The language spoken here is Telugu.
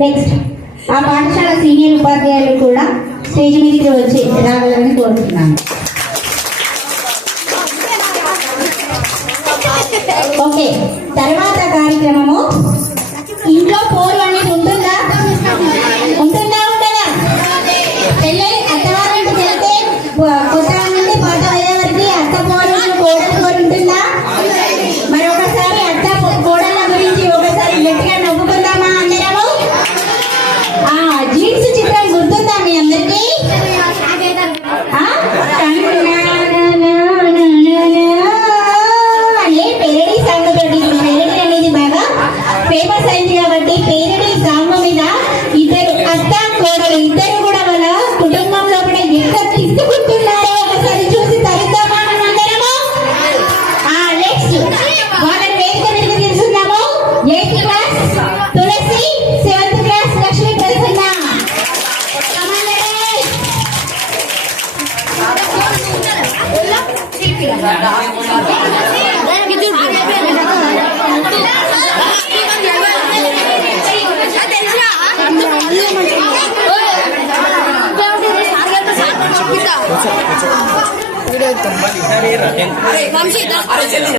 నెక్స్ట్ ఆ పాఠశాల సీనియర్ ఉపాధ్యాయులు కూడా స్టేజ్ మీదకి వచ్చి రావాలని కోరుతున్నాను. ఓకే, తర్వాత కార్యక్రమము ఇంట్లో పోరు అనేది ఉంటుందా ఉంటుందా ఉంటుందా? పెళ్ళై అత్తవారింటికి వెళ్తే కొత్త నుండి పాత అయ్యే వరకు అత్త పోరు కోడలు పోరు ఉంటుందా? మరి ఒకసారి అత్త కోడల గురించి ఒకసారి గట్టిగా నవ్వుకుందామా అందరము? జీన్స్ చిత్రం గుర్తుందా మీ అందరికీ? పేరడీ సాంగ్ తోటి పేరడీ అనేది బాగా ఫేమస్ అయింది కాబట్టి పేరడీ సాంగ్ మీద ఇద్దరు అత్త కోడలు ఇద్దరు కూడా వాళ్ళ కుటుంబంలో కూడా ఎంత తీసుకుంటున్నారో ఒకసారి చూసి తరుద్దామా అందరము? నెక్స్ట్ వాళ్ళని వేదిక మీదకి తీసుకున్నాము. 8th క్లాస్ తులసి, 7th క్లాస్ లక్ష్మీ ప్రసన్న.